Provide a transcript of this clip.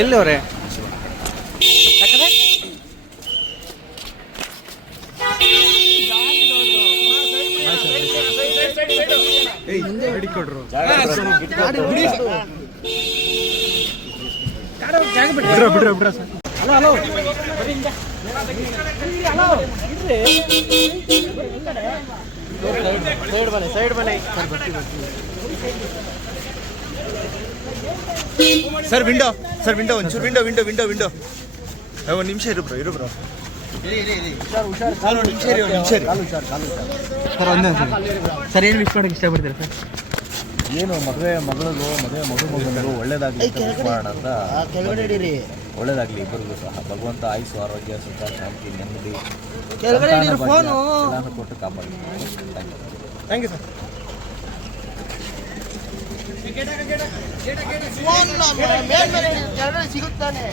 ಎಲ್ಲಿ ಅವರೇ ಸೈಡ್ ಬನ್ನಿ ಸೈಡ್ ಬನ್ನಿ. ಸರ್ ವಿಂಡೋ ಸರ್ ವಿಂಡೋ ಒಂಚೂರು ವಿಂಡೋ ವಿಂಡೋ ವಿಂಡೋ ವಿಂಡೋ ಒಂದು ನಿಮಿಷ ಇರು ಬ್ರೋ ಇರು ಬ್ರೋ ಸರ್ ಒಂದೇ ಸರ್ ಸರ್ ಏನು ವಿಶ್ ಮಾಡಕ್ಕೆ ಇಷ್ಟಪಡ್ತೀರಾ ಸರ್ ಏನು ಮದುವೆ ಮಗಳು ಮದುವೆ ಮಗು ಮಗಳು ಒಳ್ಳೇದಾಗಲಿ ಮಾಡೋಣ ಅಂತ ಒಳ್ಳೇದಾಗಲಿ ಇಬ್ಬರಿಗೂ ಸಹ. ಭಗವಂತ ಆಯುಸು ಆರೋಗ್ಯ ಸುಖ ಶಾಂತಿ ನೆಮ್ಮದಿ ಕೊಟ್ಟು ಕಾಪಾಡಿ. ಥ್ಯಾಂಕ್ ಯು ಸರ್ ಮೇಲ್ಮೇಲೆ ಸಿಗುತ್ತಾನೆ.